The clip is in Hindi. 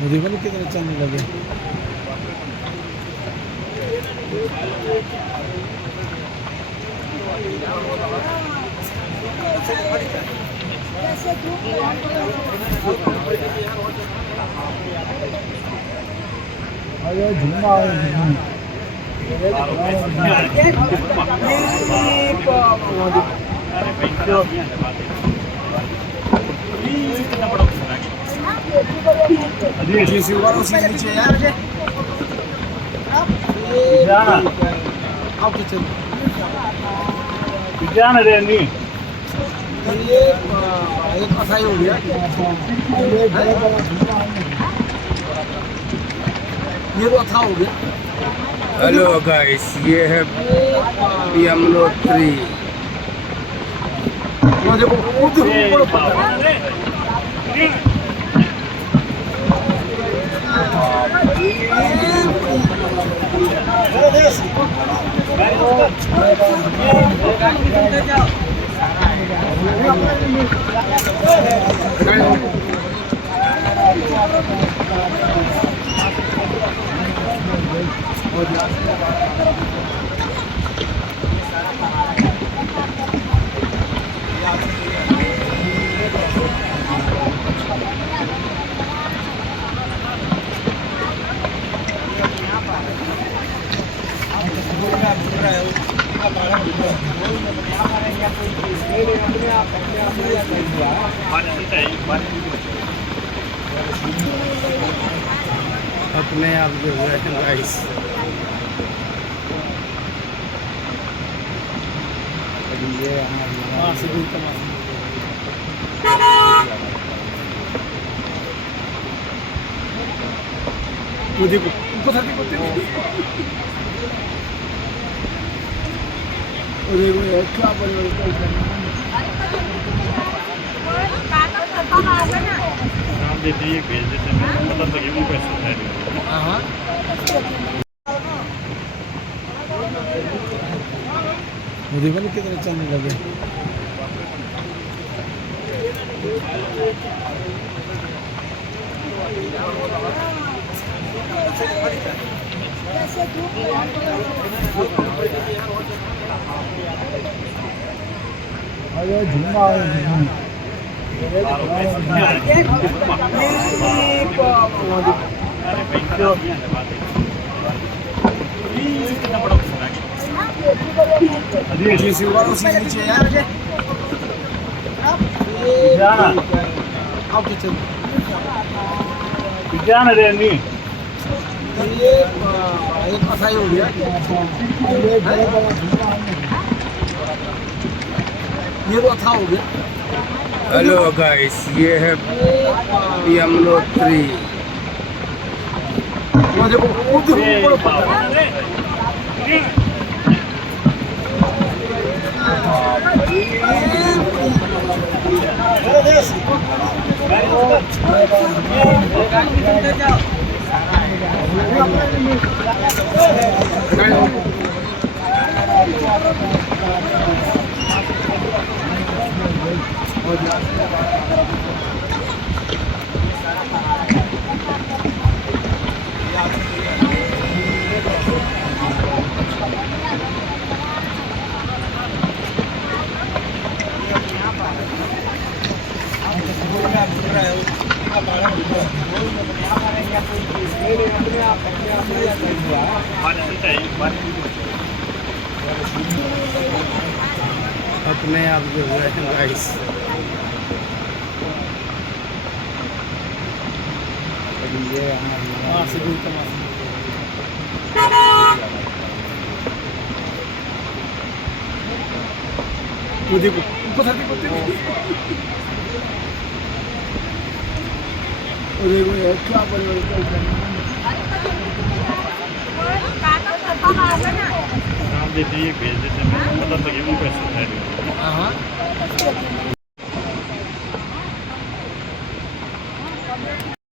मुझे बोलो कितना चलने लगे। अरे झुमा विज्ञान रेनी ये एक कसाई हो गया। ये तो अच्छा हो गया। हेलो गाइस, ये है यमुनोत्री। अपने आप जो है गाइस, नाम देते ही भेज देते हैं, पता तो क्यों पैसे है। मुझे बोलो कितना चलने लगे। अरे झुमा विज्ञान रेनी ये एक कसाई हो गया। ये तो अच्छा हो गया। हेलो गाइस, ये है यमुनोत्री। अपने आप जो है गाइस, नाम देते ही भेज देते हैं, पता तो क्यों पैसे है।